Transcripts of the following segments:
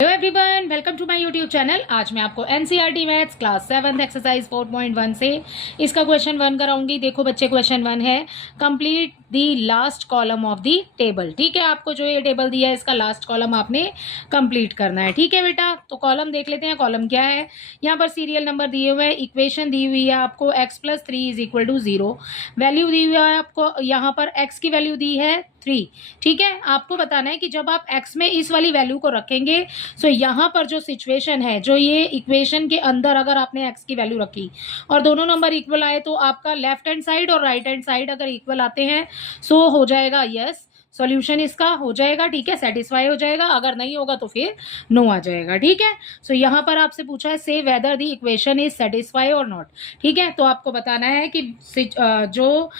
Hello everyone, welcome to my YouTube channel. आज मैं आपको एनसीईआरटी मैथ्स क्लास 7 एक्सरसाइज 4.1 से इसका क्वेश्चन 1 कराऊंगी। देखो बच्चे, क्वेश्चन 1 है complete the last column of the table. ठीक है, आपको जो ये टेबल दिया है इसका लास्ट कॉलम आपने कंप्लीट करना है। ठीक है बेटा, तो कॉलम देख लेते हैं। कॉलम क्या है, यहाँ पर सीरियल नंबर दिए हुए हैं, इक्वेशन दी हुई है आपको x+3 = 0, वैल्यू दी हुई है आपको, यहाँ पर x की वैल्यू दी है 3। ठीक है, आपको बताना है कि जब आप x में इस वाली वैल्यू को रखेंगे, सो यहाँ पर जो सिचुएशन है, जो ये इक्वेशन के अंदर अगर आपने x की वैल्यू रखी और दोनों नंबर इक्वल आए, तो आपका लेफ्ट हैंड साइड और राइट हैंड साइड अगर इक्वल आते हैं सो हो जाएगा यस, सॉल्यूशन इसका हो जाएगा। ठीक है, सेटिस्फाई हो जाएगा। अगर नहीं होगा तो फिर नो आ जाएगा। ठीक है, सो यहाँ पर आपसे पूछा है से whether the equation is satisfy और नॉट। ठीक है, तो आपको बताना है कि जो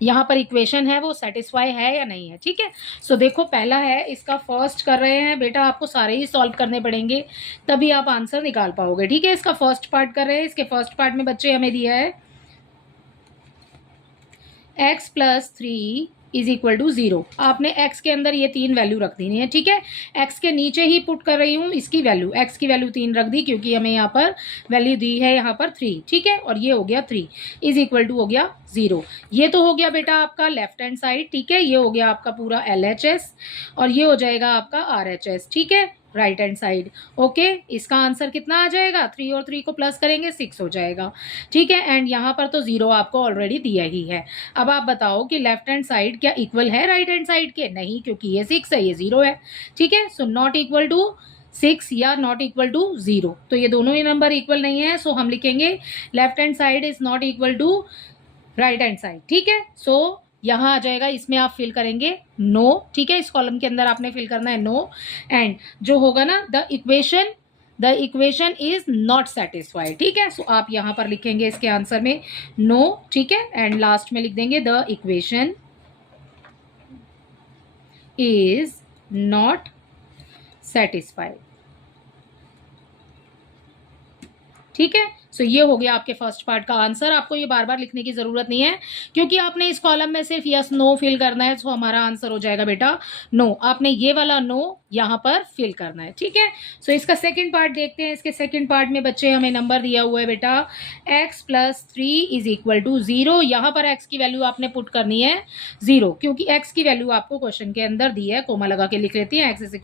यहाँ पर इक्वेशन है वो सेटिस्फाई है या नहीं है। ठीक है, सो देखो पहला है, इसका फर्स्ट कर रहे हैं बेटा, आपको सारे ही सॉल्व करने पड़ेंगे तभी आप आंसर निकाल पाओगे। ठीक है, इसका फर्स्ट पार्ट कर रहे हैं। इसके फर्स्ट पार्ट में बच्चे हमें दिया है x+3 = 0। आपने x के अंदर ये 3 वैल्यू रख देनी है। ठीक है, x के नीचे ही पुट कर रही हूँ इसकी वैल्यू, x की वैल्यू 3 रख दी क्योंकि हमें यहाँ पर वैल्यू दी है यहाँ पर 3। ठीक है, और ये हो गया 3 = हो गया 0। ये तो हो गया बेटा आपका लेफ्ट हैंड साइड। ठीक है, ये हो गया आपका पूरा LHS और ये हो जाएगा आपका RHS। ठीक है, राइट हैंड साइड। ओके, इसका आंसर कितना आ जाएगा, 3 और 3 को प्लस करेंगे 6 हो जाएगा। ठीक है, एंड यहाँ पर तो 0 आपको ऑलरेडी दिया ही है। अब आप बताओ कि लेफ्ट हैंड साइड क्या इक्वल है राइट हैंड साइड के? नहीं, क्योंकि ये 6 है, ये 0 है। ठीक है, सो नॉट इक्वल टू 6 या नॉट इक्वल टू 0, तो ये दोनों ही नंबर इक्वल नहीं है। सो हम लिखेंगे left hand side is not equal to right hand side. ठीक है, सो यहाँ आ जाएगा, इसमें आप फिल करेंगे नो। ठीक है, इस कॉलम के अंदर आपने फिल करना है नो, एंड जो होगा ना the equation is not satisfied. ठीक है, सो आप यहाँ पर लिखेंगे इसके आंसर में नो। ठीक है, एंड लास्ट में लिख देंगे the equation is not satisfied. ठीक है, सो ये हो गया आपके फर्स्ट पार्ट का आंसर। आपको ये बार बार लिखने की जरूरत नहीं है क्योंकि आपने इस कॉलम में सिर्फ यस नो फिल करना है, सो हमारा आंसर हो जाएगा बेटा नो। आपने ये वाला नो यहाँ पर फिल करना है। ठीक है, सो इसका सेकंड पार्ट देखते हैं। इसके सेकंड पार्ट में बच्चे हमें नंबर दिया हुआ है बेटा x+3 = 0। यहाँ पर x की वैल्यू आपने पुट करनी है 0 क्योंकि x की वैल्यू आपको क्वेश्चन के अंदर दी है। कोमा लगा के लिख लेती है x =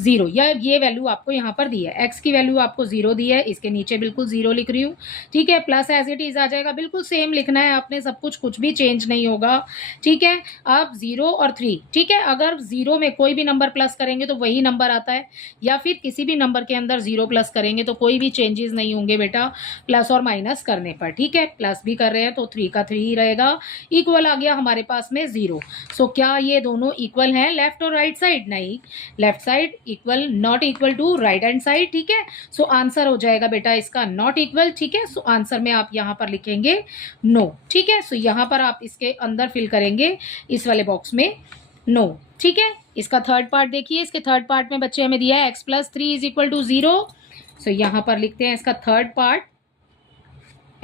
0, या ये वैल्यू आपको यहाँ पर दी है। x की वैल्यू आपको 0 दी है, इसके नीचे बिल्कुल 0 लिख रही हूँ। ठीक है, प्लस एज इट इज आ जाएगा, बिल्कुल सेम लिखना है आपने सब कुछ भी चेंज नहीं होगा। ठीक है, अब 0 और 3। ठीक है, अगर 0 में कोई भी नंबर प्लस करेंगे तो वही नंबर आता है, या फिर किसी भी नंबर के अंदर 0 प्लस करेंगे तो कोई भी चेंजेस नहीं होंगे बेटा प्लस और माइनस करने पर। ठीक है, प्लस भी कर रहे हैं तो 3 का 3 ही रहेगा। इक्वल आ गया हमारे पास में 0। सो क्या ये दोनों इक्वल हैं लेफ्ट और राइट साइड? नहीं, left side equal not equal to right hand side. ठीक है, सो आंसर हो जाएगा बेटा इसका नॉट इक्वल। ठीक है, सो आंसर में आप यहाँ पर लिखेंगे नो। ठीक है, सो यहाँ पर आप इसके अंदर फिल करेंगे इस वाले बॉक्स में नो। ठीक है, इसका थर्ड पार्ट देखिए। इसके थर्ड पार्ट में बच्चे हमें दिया है x+3 = 0। सो यहाँ पर लिखते हैं इसका third part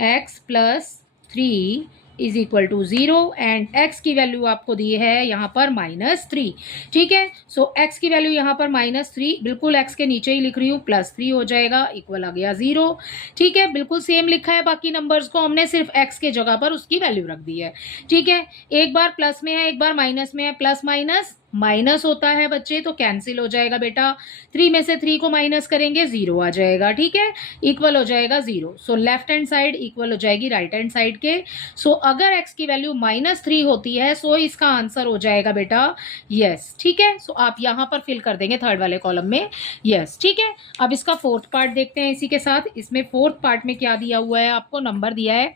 x+3 = 0 and x की वैल्यू आपको दी है यहाँ पर -3। ठीक है, सो x की वैल्यू यहाँ पर -3, बिल्कुल x के नीचे ही लिख रही हूँ, +3 हो जाएगा, इक्वल आ गया 0। ठीक है, बिल्कुल सेम लिखा है बाकी नंबर्स को, हमने सिर्फ x के जगह पर उसकी वैल्यू रख दी है। ठीक है, एक बार प्लस में है एक बार माइनस में है, प्लस माइनस माइनस होता है बच्चे तो कैंसिल हो जाएगा बेटा। 3 में से 3 को माइनस करेंगे 0 आ जाएगा। ठीक है, इक्वल हो जाएगा 0। So left hand side equal हो जाएगी राइट हैंड साइड के। सो अगर x की वैल्यू -3 होती है सो इसका आंसर हो जाएगा बेटा यस। ठीक है, सो आप यहाँ पर फिल कर देंगे थर्ड वाले कॉलम में यस। ठीक है, अब इसका फोर्थ पार्ट देखते हैं इसी के साथ। इसमें फोर्थ पार्ट में क्या दिया हुआ है, आपको नंबर दिया है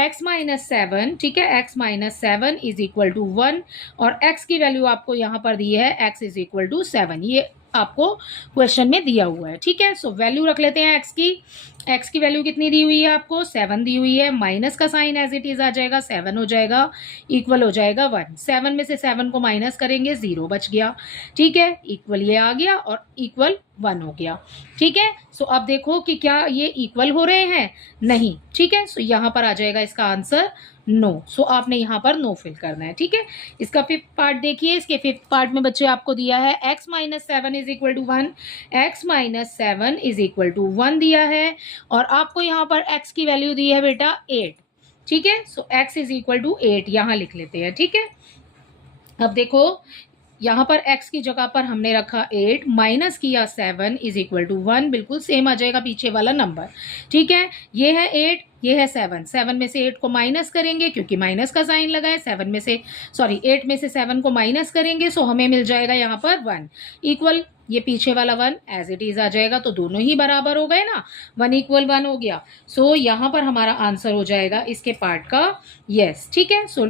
x-7। ठीक है, x-7 = 1 और x की वैल्यू आपको यहाँ पर दी है x = 7। ये आपको क्वेश्चन में दिया हुआ है। ठीक है, सो वैल्यू रख लेते हैं x की वैल्यू कितनी दी हुई है आपको 7 दी हुई है, माइनस का साइन एज इट इज आ जाएगा, 7 हो जाएगा, इक्वल हो जाएगा 1। 7 में से 7 को माइनस करेंगे 0 बच गया। ठीक है, इक्वल ये आ गया और इक्वल 1 हो गया। ठीक है, सो अब देखो कि क्या ये इक्वल हो रहे हैं? नहीं। ठीक है, सो यहाँ पर आ जाएगा इसका आंसर नो। सो आपने यहाँ पर नो फिल करना है, ठीक है। इसका फिफ्थ पार्ट देखिए, इसके फिफ्थ पार्ट में बच्चे आपको दिया है x minus 7 is equal to 1, x minus 7 is equal to 1 दिया है, और आपको यहाँ पर x की वैल्यू दी है बेटा 8, ठीक है। सो x इज इक्वल टू 8 यहाँ लिख लेते हैं, ठीक है। अब देखो यहाँ पर x की जगह पर हमने रखा 8, माइनस किया 7 इज इक्वल टू 1, बिल्कुल सेम आ जाएगा पीछे वाला नंबर, ठीक है। ये है 8, ये है 7, 7 में से 8 को माइनस करेंगे क्योंकि माइनस का साइन लगा है, 7 में से 8 में से 7 को माइनस करेंगे, सो हमें मिल जाएगा यहाँ पर 1 इक्वल ये पीछे वाला 1 एज इट इज आ जाएगा, तो दोनों ही बराबर हो गए ना, 1 इक्वल 1 हो गया। सो यहाँ पर हमारा आंसर हो जाएगा इसके पार्ट का यस, ठीक है। सो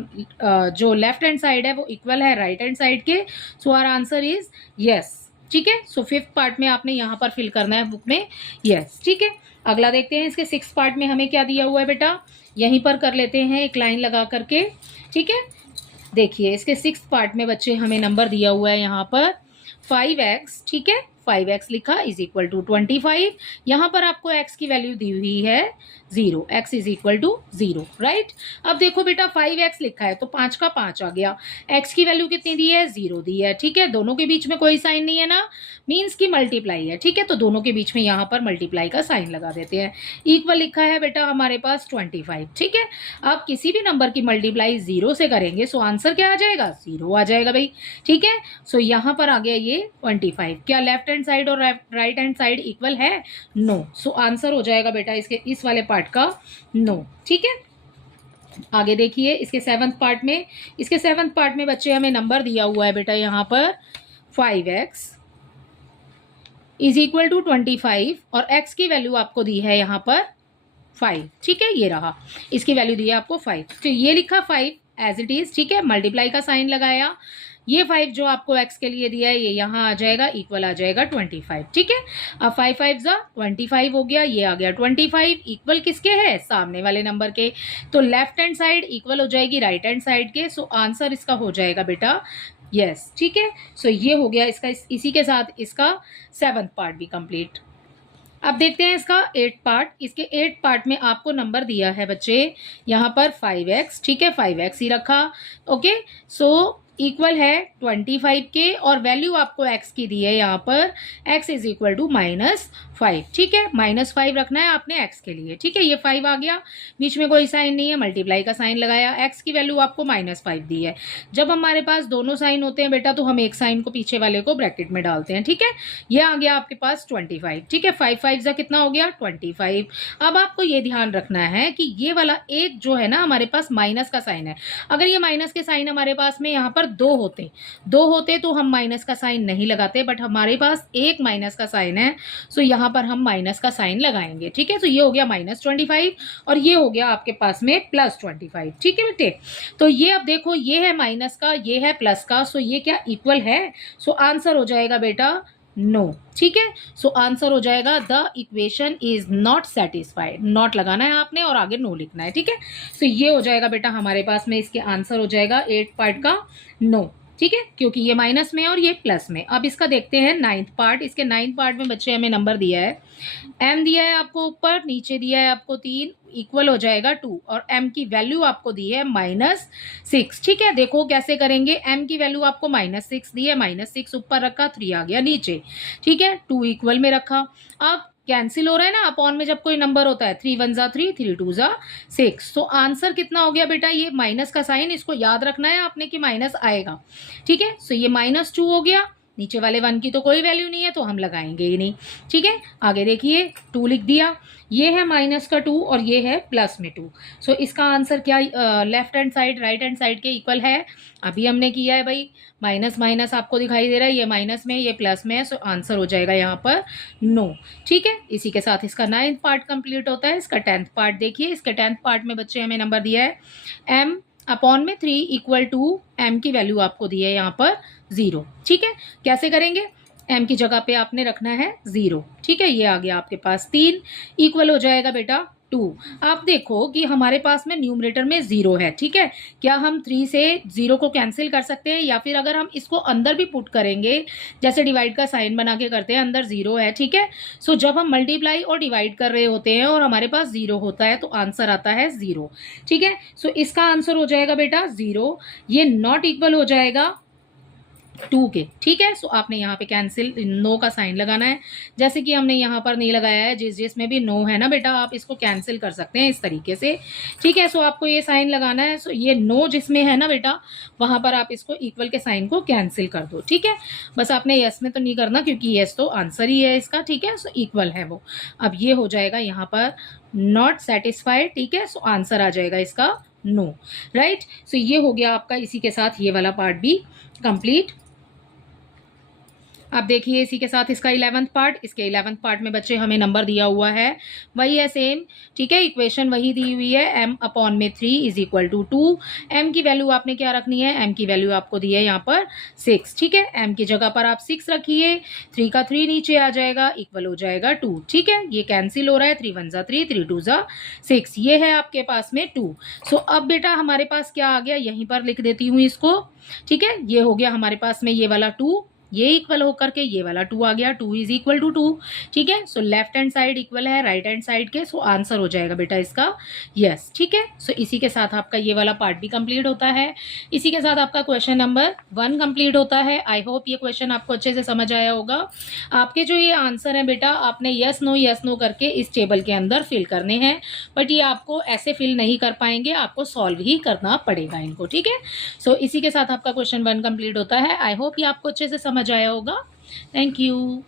जो लेफ्ट हैंड साइड है वो इक्वल है राइट हैंड साइड के, so our answer is yes, ठीक है। सो फिफ्थ पार्ट में आपने यहाँ पर फिल करना है बुक में यस, ठीक है। अगला देखते हैं, इसके सिक्स पार्ट में हमें क्या दिया हुआ है बेटा, यहीं पर कर लेते हैं एक लाइन लगा करके, ठीक है। देखिए इसके सिक्स पार्ट में बच्चे हमें नंबर दिया हुआ है यहाँ पर 5x, ठीक है, 5x लिखा इज इक्वल टू 25, यहाँ पर आपको x की वैल्यू दी हुई है 0, x is equal to 0, right. अब देखो बेटा 5x लिखा है तो 5 का 5 आ गया, x की वैल्यू कितनी दी है 0 दी है, ठीक है। दोनों के बीच में कोई साइन नहीं है ना, मीन्स की मल्टीप्लाई है, ठीक है। तो दोनों के बीच में यहाँ पर मल्टीप्लाई का साइन लगा देते हैं। इक्वल लिखा है बेटा हमारे पास 25, ठीक है। अब किसी भी नंबर की मल्टीप्लाई 0 से करेंगे सो आंसर क्या आ जाएगा 0 आ जाएगा भाई, ठीक है। सो यहाँ पर आ गया ये 25। क्या लेफ्ट हैंड साइड और राइट हैंड साइड इक्वल है, नो। सो आंसर हो जाएगा बेटा इसके इस वाले पार्ट का नो, ठीक है। आगे देखिए इसके सेवंथ पार्ट में, इसके सेवंथ पार्ट में बच्चे हमें नंबर दिया हुआ है बेटा यहाँ पर 5x इज इक्वल टू 25, और x की वैल्यू आपको दी है यहाँ पर 5, ठीक है। ये रहा, इसकी वैल्यू दी है आपको 5, तो ये लिखा 5 एज इट इज, ठीक है। मल्टीप्लाई का साइन लगाया, ये 5 जो आपको x के लिए दिया है ये यहाँ आ जाएगा, इक्वल आ जाएगा 25, ठीक है। अब 5 5 जा 25 हो गया, ये आ गया 25, इक्वल किसके है सामने वाले नंबर के, तो लेफ्ट हैंड साइड इक्वल हो जाएगी राइट हैंड साइड के, सो आंसर इसका हो जाएगा बेटा यस, ठीक है। सो ये हो गया इसका, इसी के साथ इसका सेवंथ पार्ट भी कंप्लीट। अब देखते हैं इसका 8 पार्ट। इसके 8 पार्ट में आपको नंबर दिया है बच्चे यहाँ पर 5x, ठीक है, 5x ही रखा, ओके। सो इक्वल है 25 के, और वैल्यू आपको x की दी है यहाँ पर x इज इक्वल टू -5, ठीक है। -5 रखना है आपने x के लिए, ठीक है। ये 5 आ गया, बीच में कोई साइन नहीं है, मल्टीप्लाई का साइन लगाया, x की वैल्यू आपको -5 दी है। जब हमारे पास दोनों साइन होते हैं बेटा तो हम एक साइन को पीछे वाले को ब्रैकेट में डालते हैं, ठीक है। ये आ गया आपके पास 25, ठीक है। 5 5 जा कितना हो गया 25। अब आपको ये ध्यान रखना है कि ये वाला एक जो है ना हमारे पास माइनस का साइन है, अगर ये माइनस के साइन हमारे पास में यहाँ पर दो होते तो हम माइनस का साइन नहीं लगाते, बट हमारे पास एक माइनस का साइन है, सो यहाँ पर हम माइनस का साइन लगाएंगे, ठीक है। तो ये हो गया -25, और ये हो गया आपके पास में +25, ठीक है बेटे। तो ये अब देखो ये है माइनस का, ये है प्लस का, सो ये क्या इक्वल है, सो आंसर हो जाएगा बेटा नो, ठीक है। सो आंसर हो जाएगा the equation is not satisfied, not लगाना है आपने और आगे नो लिखना है, ठीक है। सो ये हो जाएगा बेटा हमारे पास में, इसके आंसर हो जाएगा 8 पार्ट का नो, ठीक है, क्योंकि ये माइनस में और ये प्लस में। अब इसका देखते हैं 9th पार्ट। इसके 9th पार्ट में बच्चे हमें नंबर दिया है, m दिया है आपको ऊपर, नीचे दिया है आपको 3, इक्वल हो जाएगा 2, और m की वैल्यू आपको दी है -6, ठीक है। देखो कैसे करेंगे, m की वैल्यू आपको -6 दी है, -6 ऊपर रखा, 3 आ गया नीचे, ठीक है। 2 इक्वल में रखा, अब कैंसिल हो रहा है ना अपॉन में जब कोई नंबर होता है, 3 1 जा 3, 3 2 जा 6, तो आंसर कितना हो गया बेटा, ये माइनस का साइन इसको याद रखना है आपने कि माइनस आएगा, ठीक है। सो ये -2 हो गया, नीचे वाले 1 की तो कोई वैल्यू नहीं है तो हम लगाएंगे ही नहीं, ठीक है। आगे देखिए 2 लिख दिया, ये है माइनस का 2 और ये है प्लस में 2, सो इसका आंसर क्या left hand side right hand side के इक्वल है, अभी हमने किया है भाई, माइनस माइनस आपको दिखाई दे रहा है, ये माइनस में ये प्लस में है, सो आंसर हो जाएगा यहाँ पर नो, ठीक है। इसी के साथ इसका 9th पार्ट कंप्लीट होता है। इसका 10th पार्ट देखिए, इसके 10th पार्ट में बच्चे हमें नंबर दिया है m अपॉन में 3 इक्वल टू m की वैल्यू आपको दी है यहाँ पर 0, ठीक है। कैसे करेंगे, m की जगह पे आपने रखना है 0, ठीक है। ये आ गया आपके पास 3, इक्वल हो जाएगा बेटा 2। अब देखो कि हमारे पास में न्यूमरेटर में 0 है, ठीक है। क्या हम 3 से 0 को कैंसिल कर सकते हैं, या फिर अगर हम इसको अंदर भी पुट करेंगे, जैसे डिवाइड का साइन बना के करते हैं, अंदर 0 है, ठीक है। सो जब हम मल्टीप्लाई और डिवाइड कर रहे होते हैं और हमारे पास 0 होता है तो आंसर आता है 0, ठीक है। सो इसका आंसर हो जाएगा बेटा 0। ये नॉट इक्वल हो जाएगा 2 के, ठीक है। सो आपने यहाँ पे कैंसिल नो का साइन लगाना है, जैसे कि हमने यहाँ पर नहीं लगाया है, जिसमें भी नो है ना बेटा, आप इसको कैंसिल कर सकते हैं इस तरीके से, ठीक है। सो आपको ये साइन लगाना है। सो ये नो जिसमें है ना बेटा, वहां पर आप इसको इक्वल के साइन को कैंसिल कर दो, ठीक है। बस आपने यस में तो नहीं करना, क्योंकि यस तो आंसर ही है इसका, ठीक है। सो इक्वल है वो। अब ये हो जाएगा यहाँ पर नॉट सेटिस्फाइड, ठीक है। सो आंसर आ जाएगा इसका नो, राइट। सो ये हो गया आपका इसी के साथ ये वाला पार्ट भी कंप्लीट। अब देखिए इसी के साथ इसका 11th पार्ट, इसके 11th पार्ट में बच्चे हमें नंबर दिया हुआ है, वही है सेम, ठीक है। इक्वेशन वही दी हुई है, m अपॉन में 3 इज इक्वल टू 2। m की वैल्यू आपने क्या रखनी है, m की वैल्यू आपको दी है यहाँ पर 6, ठीक है। m की जगह पर आप 6 रखिए, 3 का 3 नीचे आ जाएगा, इक्वल हो जाएगा 2, ठीक है। ये कैंसिल हो रहा है, 3 1 जा 3, 3 2 जा 6, ये है आपके पास में 2। सो अब बेटा हमारे पास क्या आ गया, यहीं पर लिख देती हूँ इसको, ठीक है। ये हो गया हमारे पास में ये वाला 2, ये इक्वल होकर के ये वाला 2 आ गया, 2 इज इक्वल टू 2, ठीक है। So left hand side equal है राइट हैंड साइड के, सो आंसर हो जाएगा बेटा इसका यस, ठीक है। सो इसी के साथ आपका ये वाला पार्ट भी कंप्लीट होता है, इसी के साथ आपका क्वेश्चन नंबर 1 कंप्लीट होता है। आई होप ये क्वेश्चन आपको अच्छे से समझ आया होगा। आपके जो ये आंसर है बेटा, आपने यस नो करके इस टेबल के अंदर फिल करने हैं, बट ये आपको ऐसे फिल नहीं कर पाएंगे, आपको सॉल्व ही करना पड़ेगा इनको, ठीक है। सो इसी के साथ आपका क्वेश्चन 1 कंप्लीट होता है। आई होप ये आपको अच्छे से समझ आया होगा। Thank you.